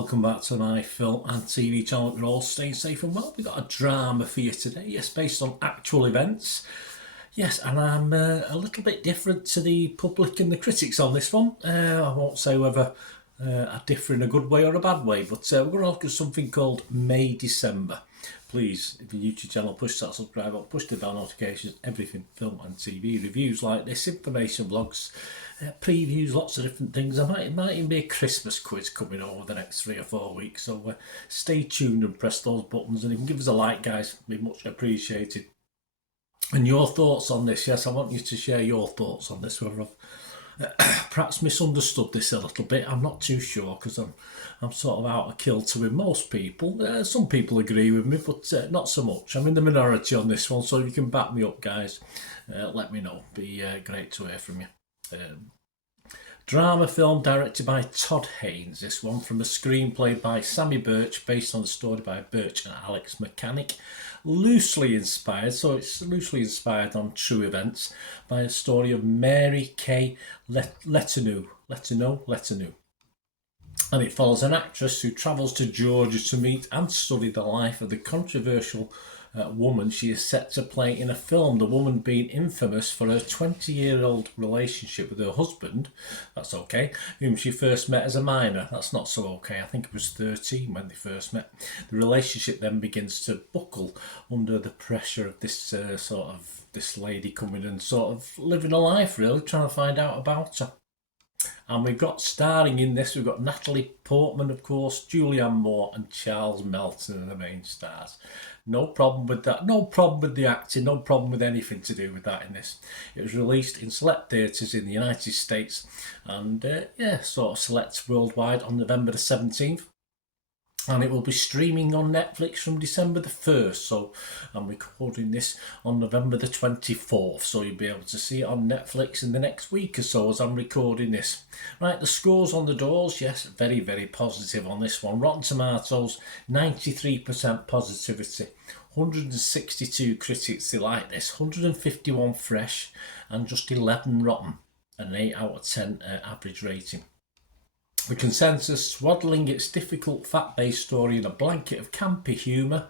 welcome back to my film and TV channel. We're all staying safe and well. We've got a drama for you today, yes, based on actual events. Yes, and I'm a little bit different to the public and the critics on this one. I won't say whether I differ in a good way or a bad way, but we're going to look at something called May December. Please, if your YouTube channel, push that subscribe button, push the bell notifications, everything film and TV, reviews like this, information vlogs, previews, lots of different things. It might even be a Christmas quiz coming over the next 3 or 4 weeks, so stay tuned and press those buttons, and if you can give us a like, guys, it'd be much appreciated. And your thoughts on this, yes, I want you to share your thoughts on this, whether I've perhaps misunderstood this a little bit. I'm not too sure, because I'm sort of out of kilter with most people. Some people agree with me, but not so much. I'm in the minority on this one, so if you can back me up, guys, let me know. Be great to hear from you. Drama film directed by Todd Haynes, this one, from a screenplay by Sammy Birch, based on the story by Birch and Alex Mechanic. Loosely inspired, so it's loosely inspired on true events, by a story of Mary Kay Letourneau. And it follows an actress who travels to Georgia to meet and study the life of the controversial woman she is set to play in a film, the woman being infamous for her 20-year-old relationship with her husband, that's okay, whom she first met as a minor. That's not so okay. I think it was 13 when they first met. The relationship then begins to buckle under the pressure of this this lady coming and sort of living a life, really, trying to find out about her. And we've got starring in this, we've got Natalie Portman, of course, Julianne Moore and Charles Melton are the main stars. No problem with that, no problem with the acting, no problem with anything to do with that in this. It was released in select theatres in the United States and sort of select worldwide on November the 17th. And it will be streaming on Netflix from December the 1st. So I'm recording this on November the 24th. So you'll be able to see it on Netflix in the next week or so as I'm recording this. Right, the scores on the doors, yes, very, very positive on this one. Rotten Tomatoes, 93% positivity. 162 critics, they like this. 151 fresh and just 11 rotten. An 8 out of 10 average rating. The consensus, swaddling its difficult fact-based story in a blanket of campy humour.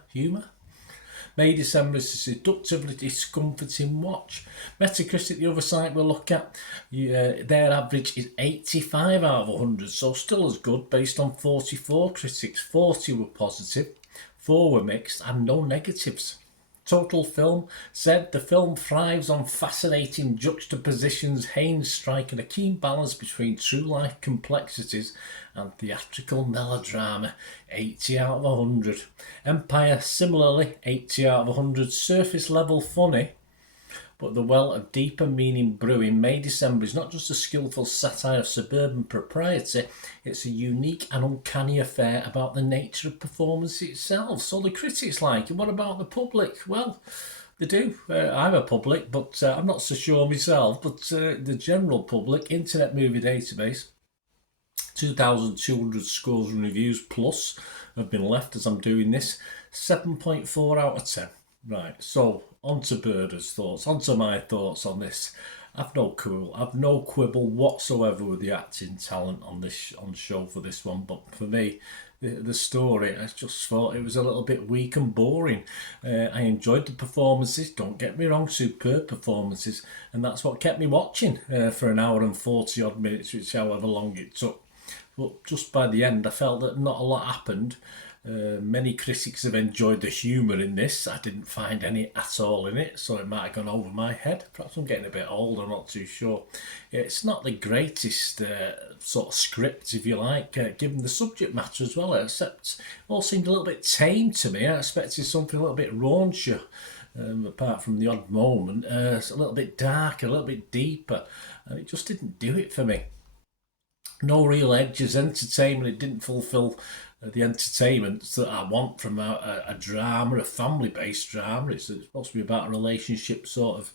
May December is a seductively discomforting watch. Metacritic, the other site we'll look at, their average is 85 out of 100, so still as good based on 44 critics. 40 were positive, 4 were mixed and no negatives. Total Film said the film thrives on fascinating juxtapositions, Haynes striking a keen balance between true-life complexities and theatrical melodrama, 80 out of 100. Empire, similarly, 80 out of 100. Surface level funny, but the well of deeper meaning brewing. May December is not just a skillful satire of suburban propriety, it's a unique and uncanny affair about the nature of performance itself. So the critics like it. What about the public? Well, they do. I'm a public, but I'm not so sure myself. But the general public, Internet Movie Database, 2,200 scores and reviews plus have been left as I'm doing this. 7.4 out of 10. Right, so on to Birder's thoughts, on to my thoughts on this. I've no quibble whatsoever with the acting talent on show for this one, but for me, the story, I just thought it was a little bit weak and boring. I enjoyed the performances, don't get me wrong, superb performances, and that's what kept me watching for an hour and 40 odd minutes, which however long it took. But just by the end, I felt that not a lot happened. Many critics have enjoyed the humour in this. I didn't find any at all in it, so it might have gone over my head. Perhaps I'm getting a bit old, I'm not too sure. It's not the greatest sort of script, if you like, given the subject matter as well, except it all seemed a little bit tame to me. I expected something a little bit raunchier, apart from the odd moment. It's a little bit darker, a little bit deeper, and it just didn't do it for me. No real edges, entertainment, it didn't fulfil the entertainment that I want from a drama, a family-based drama. It's supposed to be about a relationship sort of,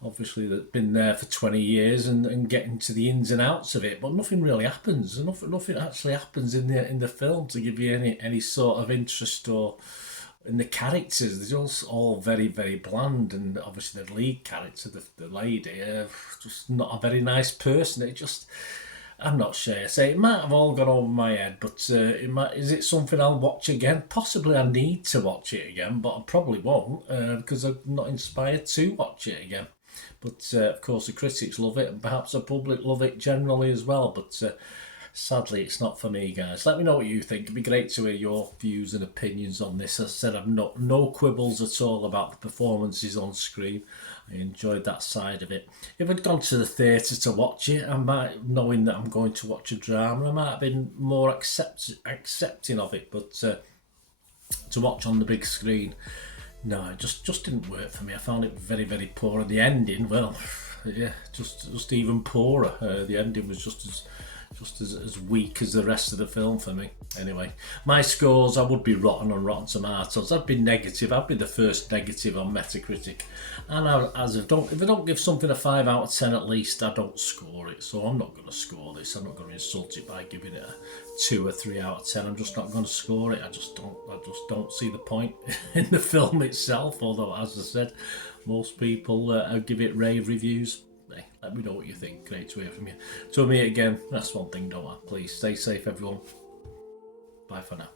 obviously, that's been there for 20 years and getting to the ins and outs of it, but nothing really happens. Nothing actually happens in the film to give you any sort of interest or in the characters. They're just all very, very bland, and obviously the lead character, the lady, just not a very nice person. It just... I'm not sure. Say it might have all gone over my head, but is it something I'll watch again? Possibly I need to watch it again, but I probably won't because I'm not inspired to watch it again. But of course, the critics love it, and perhaps the public love it generally as well. But sadly, it's not for me, guys. Let me know what you think. It'd be great to hear your views and opinions on this. As I said, I've no quibbles at all about the performances on screen. I enjoyed that side of it. If I'd gone to the theatre to watch it, knowing that I'm going to watch a drama, I might have been more accepting of it. But to watch on the big screen, no, it just didn't work for me. I found it very, very poor. And the ending, well, yeah, just even poorer. The ending was just as weak as the rest of the film for me. Anyway, my scores, I would be rotten on Rotten Tomatoes. I'd be negative. I'd be the first negative on Metacritic. And if I don't give something a 5 out of 10 at least, I don't score it. So I'm not going to score this. I'm not going to insult it by giving it a 2 or 3 out of 10. I'm just not going to score it. I just don't see the point in the film itself. Although, as I said, most people give it rave reviews. Hey, let me know what you think. Great to hear from you. Till we meet again, that's one thing, don't I? Please stay safe, everyone. Bye for now.